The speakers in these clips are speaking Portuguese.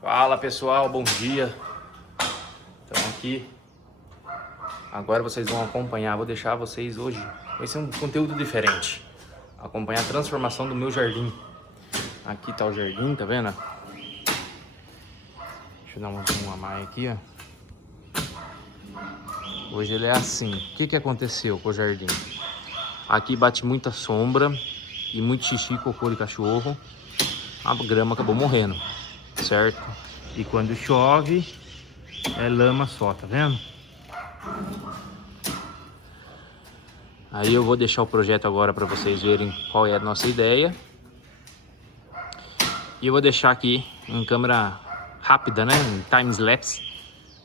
Fala pessoal, bom dia. Estamos aqui. Agora vocês vão acompanhar, vou deixar vocês hoje. Vai ser um conteúdo diferente. Acompanhar a transformação do meu jardim. Aqui tá o jardim, tá vendo? Deixa eu dar um zoom a mais aqui, ó. Hoje ele é assim. O que aconteceu com o jardim? Aqui bate muita sombra e muito xixi, cocô de cachorro. A grama acabou morrendo, certo? E quando chove, é lama só, tá vendo? Aí eu vou deixar o projeto agora para vocês verem qual é a nossa ideia. E eu vou deixar aqui em câmera rápida, né? Em time-lapse,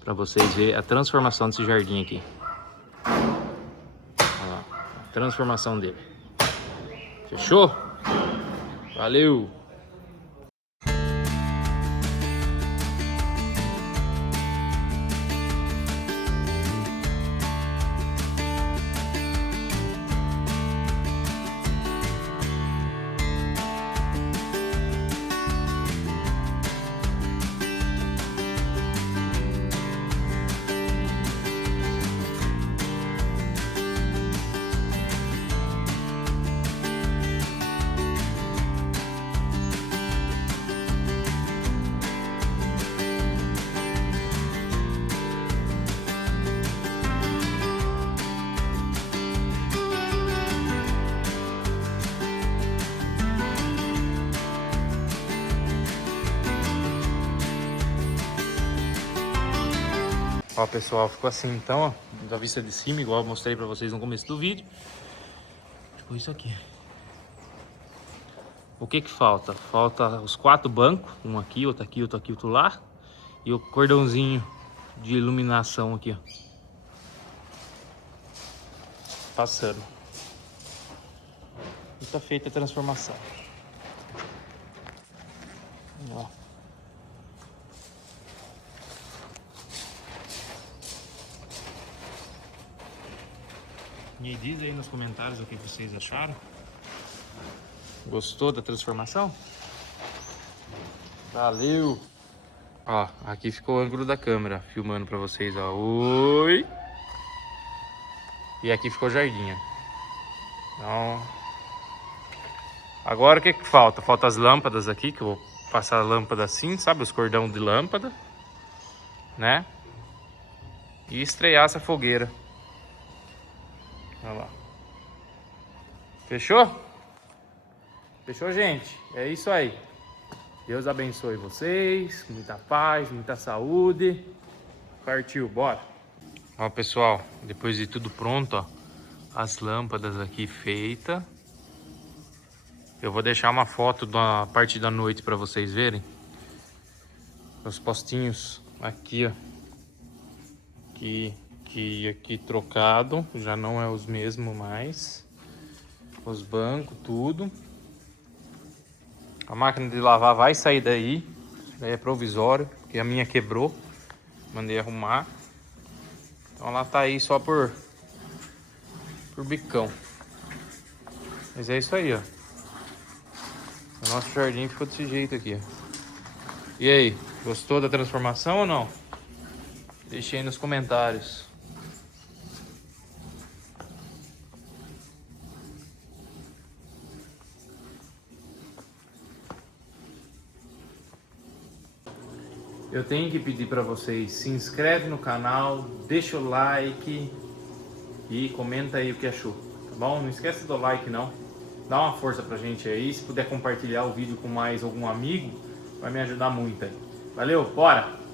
para vocês verem a transformação desse jardim aqui. Olha lá, a transformação dele. Fechou? Valeu! Ó pessoal, ficou assim então, ó, da vista de cima, igual eu mostrei pra vocês no começo do vídeo. Ficou isso aqui. O que falta? Falta os 4 bancos, um aqui, outro aqui, outro aqui, outro lá. E o cordãozinho de iluminação aqui, ó. Passando. E tá feita a transformação. Ó. Me diz aí nos comentários o que vocês acharam. Gostou da transformação? Valeu! Ó, aqui ficou o ângulo da câmera, filmando pra vocês, ó. Oi! E aqui ficou o jardim, ó. Então... Agora o que falta? Falta as lâmpadas aqui, que eu vou passar a lâmpada assim, sabe? Os cordão de lâmpada, né? E estrear essa fogueira. Olha lá. Fechou? Fechou, gente? É isso aí. Deus abençoe vocês. Muita paz, muita saúde. Partiu, bora. Ó, pessoal, depois de tudo pronto, ó, as lâmpadas aqui feitas. Eu vou deixar uma foto da parte da noite para vocês verem. Os postinhos aqui, ó. Aqui trocado, já não é os mesmos mais. Os bancos, tudo. A máquina de lavar vai sair daí. Isso daí é provisório, porque a minha quebrou. Mandei arrumar. Então ela tá aí só por bicão. Mas é isso aí, ó. O nosso jardim ficou desse jeito aqui, ó. E aí, gostou da transformação ou não? Deixe aí nos comentários. Eu tenho que pedir para vocês, se inscreve no canal, deixa o like e comenta aí o que achou, tá bom? Não esquece do like não, dá uma força pra gente aí, se puder compartilhar o vídeo com mais algum amigo, vai me ajudar muito aí. Valeu, bora!